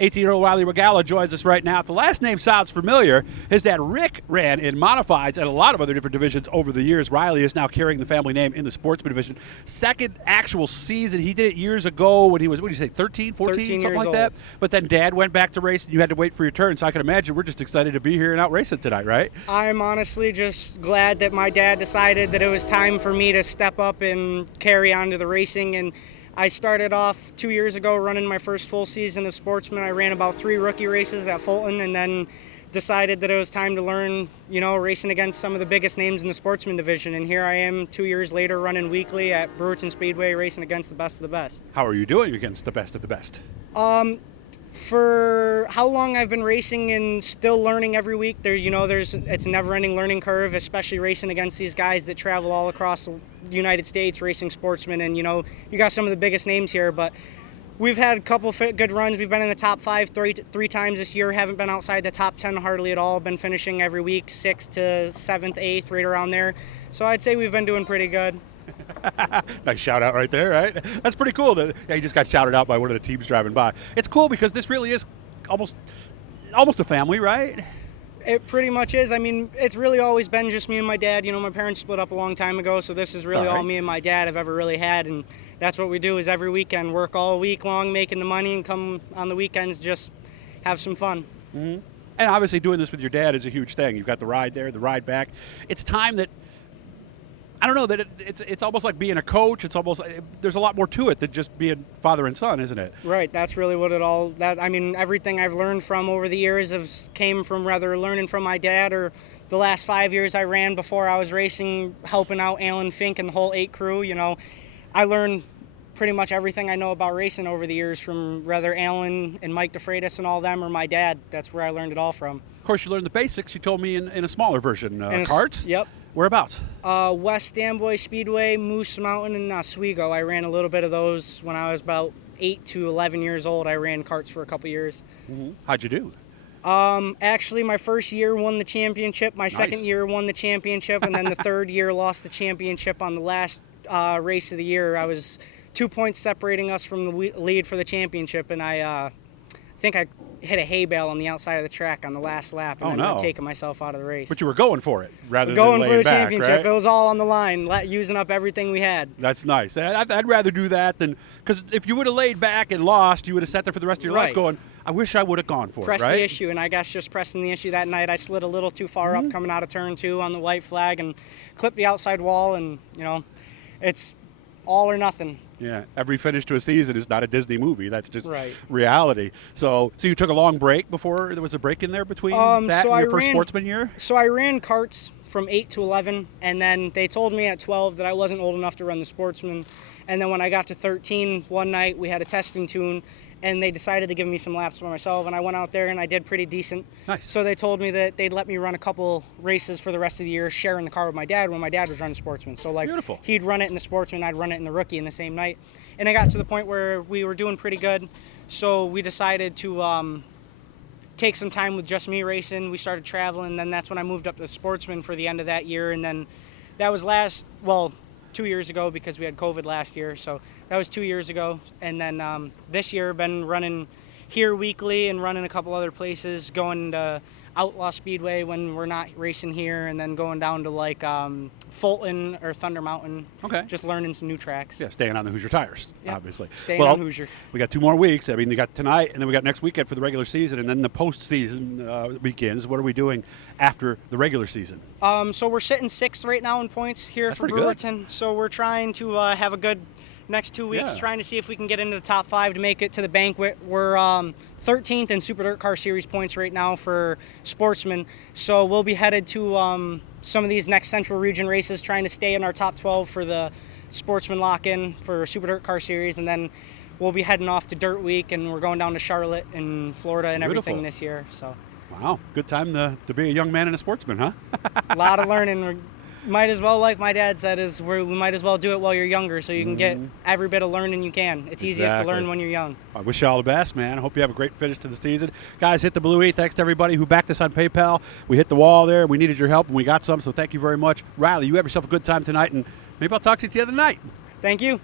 18-year-old Riley Rogala joins us right now. If the last name sounds familiar, his dad Rick ran in modifieds and a lot of other different divisions over the years. Riley is now carrying the family name in the Sportsman division. Second actual season. He did it years ago when he was, what did you say, 13, 14, something like that? But then Dad went back to race and you had to wait for your turn. So I can imagine we're just excited to be here and out racing tonight, right? I'm honestly just glad that my dad decided that it was time for me to step up and carry on to the racing. And I started off 2 years ago running my first full season of Sportsman. I ran about 3 rookie races at Fulton and then decided that it was time to learn, racing against some of the biggest names in the Sportsman division. And here I am 2 years later running weekly at Brewerton Speedway racing against the best of the best. How are you doing against the best of the best? For how long I've been racing and still learning every week, it's a never-ending learning curve, especially racing against these guys that travel all across the United States racing Sportsmen. And, you got some of the biggest names here, but we've had a couple good runs. We've been in the top 5 three times this year. Haven't been outside the top 10 hardly at all. Been finishing every week 6th to 7th, 8th, right around there. So I'd say we've been doing pretty good. Nice shout out right there, right? That's pretty cool. He just got shouted out by one of the teams driving by. It's cool because this really is almost a family, right? It pretty much is. I mean, it's really always been just me and my dad. My parents split up a long time ago, so this is really all me and my dad have ever really had. And that's what we do is every weekend work all week long making the money and come on the weekends just have some fun. Mm-hmm. And obviously doing this with your dad is a huge thing. You've got the ride there, the ride back. It's time that I don't know, that it's almost like being a coach. It's almost there's a lot more to it than just being father and son, isn't it? Right. That's really what everything I've learned from over the years came from rather learning from my dad or the last 5 years I ran before I was racing, helping out Alan Fink and the whole 8 crew. I learned pretty much everything I know about racing over the years from rather Alan and Mike DeFreitas and all them or my dad. That's where I learned it all from. Of course, you learned the basics. You told me in a smaller version, karts. Yep. Whereabouts? West Amboy Speedway, Moose Mountain, and Oswego. I ran a little bit of those when I was about 8 to 11 years old. I ran karts for a couple years. Mm-hmm. How'd you do? Actually, my first year won the championship. My second year won the championship, and then the third year lost the championship on the last race of the year. I was 2 points separating us from the lead for the championship, and I think I hit a hay bale on the outside of the track on the last lap and ended up taking myself out of the race. But you were going for it rather than laying for the back, championship. Right? It was all on the line, using up everything we had. That's nice. I'd rather do that than because if you would have laid back and lost, you would have sat there for the rest of your life going, I wish I would have gone for Press it, right? the issue, and I guess just pressing the issue that night, I slid a little too far up coming out of turn 2 on the white flag and clipped the outside wall, and, it's all or nothing. Yeah, every finish to a season is not a Disney movie. That's just reality. So you took a long break before there was a break in there between that and your first Sportsman year? So I ran karts from 8 to 11, and then they told me at 12 that I wasn't old enough to run the Sportsman. And then when I got to 13, one night we had a testing tune, and they decided to give me some laps by myself, and I went out there and I did pretty decent. Nice. So they told me that they'd let me run a couple races for the rest of the year, sharing the car with my dad when my dad was running Sportsman. So Beautiful. He'd run it in the Sportsman, I'd run it in the rookie in the same night. And it got to the point where we were doing pretty good, so we decided to take some time with just me racing. We started traveling, and then that's when I moved up to Sportsman for the end of that year, and then that was 2 years ago because we had COVID last year, so that was 2 years ago. And then this year been running here weekly and running a couple other places, going to Outlaw Speedway when we're not racing here, and then going down to Fulton or Thunder Mountain. Okay. Just learning some new tracks. Yeah, staying on the Hoosier tires, obviously. Staying on Hoosier. We got 2 more weeks. I mean, we got tonight, and then we got next weekend for the regular season, and then the postseason weekends. What are we doing after the regular season? So we're sitting 6th right now in points here for Brewerton. So we're trying to have a good next 2 weeks, trying to see if we can get into the top 5 to make it to the banquet. We're 13th in Super DIRTcar Series points right now for Sportsman. So we'll be headed to some of these next Central Region races, trying to stay in our top 12 for the Sportsman lock-in for Super DIRTcar Series, and then we'll be heading off to Dirt Week, and we're going down to Charlotte and Florida and everything this year. So, wow, good time to be a young man and a sportsman, huh? A lot of learning. Might as well, like my dad said, we might as well do it while you're younger, so you can get every bit of learning you can. It's easiest to learn when you're young. I wish you all the best, man. I hope you have a great finish to the season. Guys, hit the Blue E. Thanks to everybody who backed us on PayPal. We hit the wall there. We needed your help, and we got some, so thank you very much. Riley, you have yourself a good time tonight, and maybe I'll talk to you the other night. Thank you.